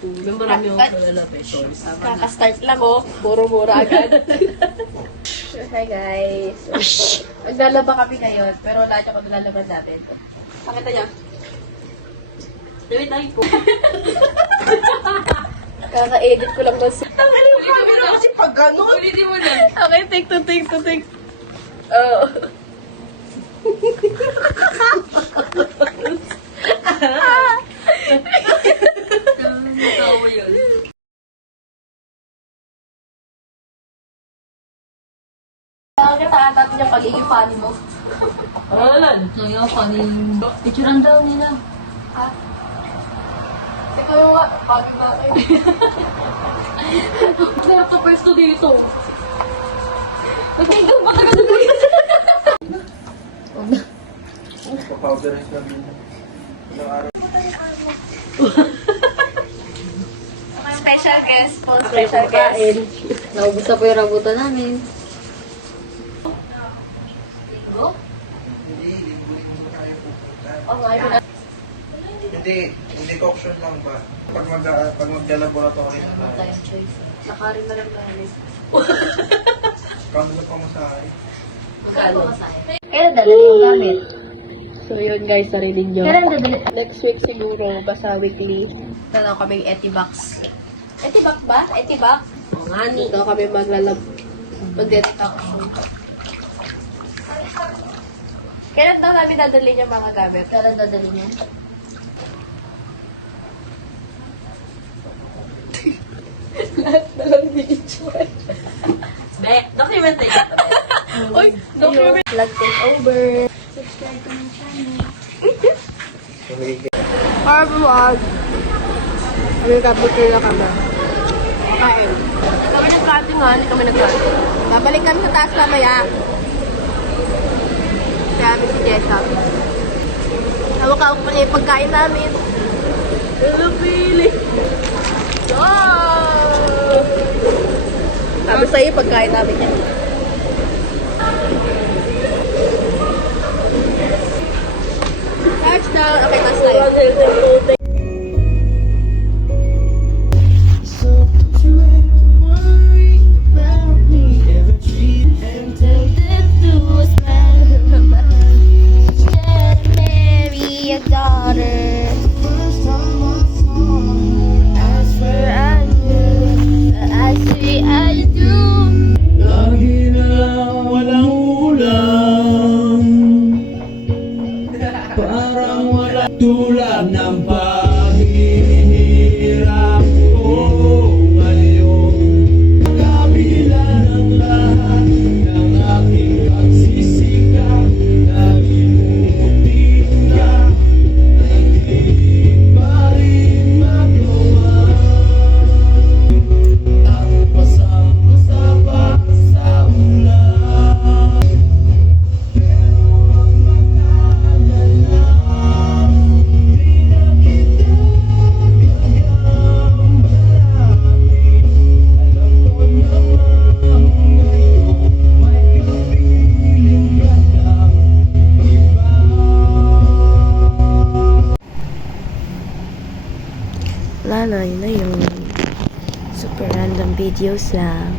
May marami yung kalalabesh. Kaka-start lang oh. Puro mura agad. Hi guys. Maglalaba kami ngayon, pero wala siya kung nalalaban natin. Pakita niya. Dawit tayo po. Kaka-edit ko lang kasi. Ang alam yung camera kasi pag gano'n. Ulitin mo na. Okay, take two. Oh. Tawa yun. Nakakataan natin yung pagiging funny mo. Wala. So yung funny. Picturean daw nila. Ha? Siguro nga, bago na kayo. Kaya ka pwesto dito. Nagtinggang pa taga dito. Papowderize lang yun. Ilang araw. Special guest po, special guest. Naubos na po yung rambutan namin. Oh, ngayon na. Hindi auction lang ba? Pag magla-laboratory na tayo. Nakarin na lang namin. Kano na pamasahe? Magkano? Kailan dadali yung gamit? So yun guys, narinig nyo. Kailan dadali? Next week siguro, basta weekly. Tanaw kaming Etibox. Etibox ba? Etibox? O nga ni. Ito kami mag-detect ako. Kailan daw namin dadali yung mga gamit? Kailan dadali niya? Lahat na lang video. Be, document eh. Uy, document. Vlog takeover. Our vlog. Kami kapit na kami. Kain. Kami nag-cutting nga, hindi kami nag-cutting. Babalik kami sa taas mamaya. Kaya kami si Jessa. Hawak-hawak pa niya yung pagkain namin. Hello, Pili! Oh! Sabi sa'yo, pagkain namin yan. Touchdown! Okay, taas tayo. Lagi na lang walang ulam. Parang wala tulad ng paghihirap ko ngayon. Kabila ng lahat ng aking pagsisikap, nalimutin ka, hindi pa rin magawa. Ang pasang-pasa pa sa ulan, pero ang matagal na di na kita gagang malapit. Alam ko naman ngayon may kapiling ka ng iba. Wala na, yun na yun. Super random videos lang.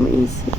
Maisip.